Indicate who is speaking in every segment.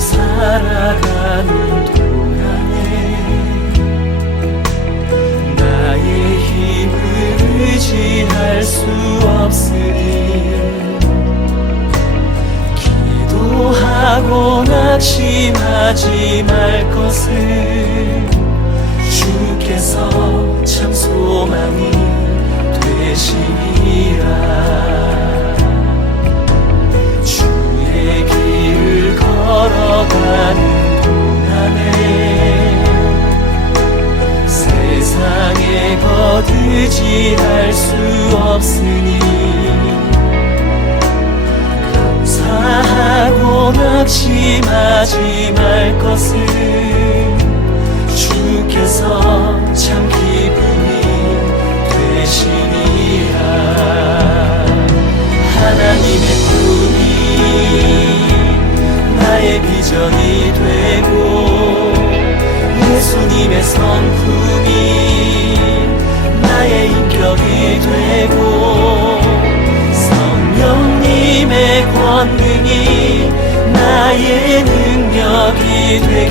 Speaker 1: 살아가는 동안에 나의 힘을 의지할 수 없으니 기도하고 낙심하지 말 것을 주께서 참 소망이 되시니라 거두지 할 수 없으니. 감사하고 낙심하지 말 것을 주께서 참 기쁨이 되시니라. 하나님의 꿈이 나의 비전이 능력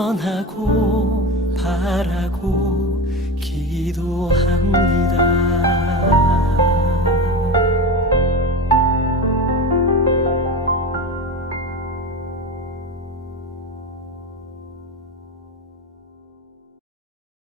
Speaker 1: 원하고 바라고 기도합니다.